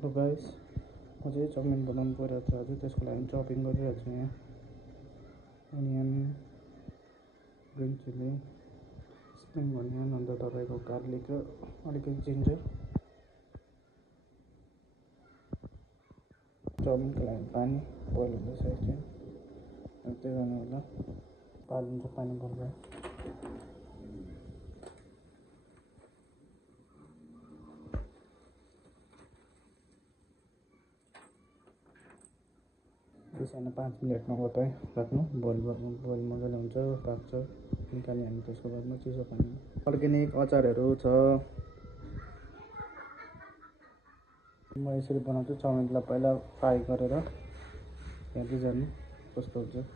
Hello guys, म चाहिँ chowmein बनाउनु परिरहेको छ। आज त्यसको लागि चपिङ गरिरहेको छु। यहाँ onion, green chilli, spring onion, अन्त तपाईँको गार्लिक र अलिकति जिन्जर। चाउमिनको लागि पानी बोइल हुँदैछ एकछिन, त्यही गर्नु होला। पालिन्छ पानी बोइल भयो। त्यसैले 5 मिनटमा उतै राख्नु, बोइल मजाले हुन्छ, पाक्छ। निकाल्ने हामी त्यसको बादमा चिसो पानी। अर्ग्यानिक अचारहरू छ। म यसरी बनाउँछु चाउमिनलाई पहिला फ्राई गरेर हेर्दै जानु कस्तो हुन्छ।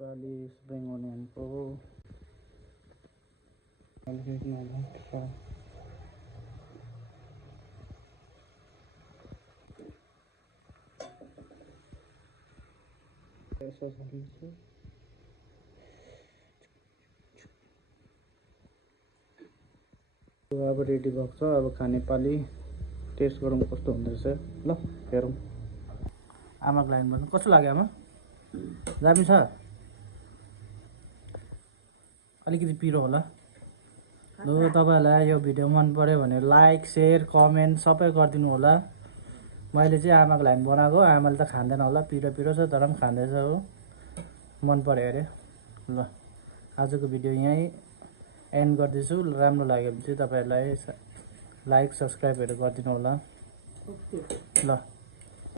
पाली स्प्रिङ अनियनको अलिकति नभए यसो हालिदिन्छु। अब रेडी भएको छ। अब खाने पाली, टेस्ट गरौँ कस्तो हुँदो रहेछ। ल हेरौँ। आमाको लागि भन्नु कस्तो लाग्यो आमा? दामी छ? अलिकति पिरो होला। ल तपाईँहरूलाई यो भिडियो मन पर्यो भने लाइक, सेयर, कमेन्ट सबै गरिदिनु होला। मैले चाहिँ आमाको लागि बनाएको, आमाले त खाँदैन होला, पिरो पिरो छ तर पनि खाँदैछ हो। मन पर्यो अरे। ल आजको भिडियो यहीँ एन्ड गर्दैछु। राम्रो लाग्यो भने चाहिँ तपाईँहरूलाई लाइक, सब्सक्राइबहरू गरिदिनु होला। ल।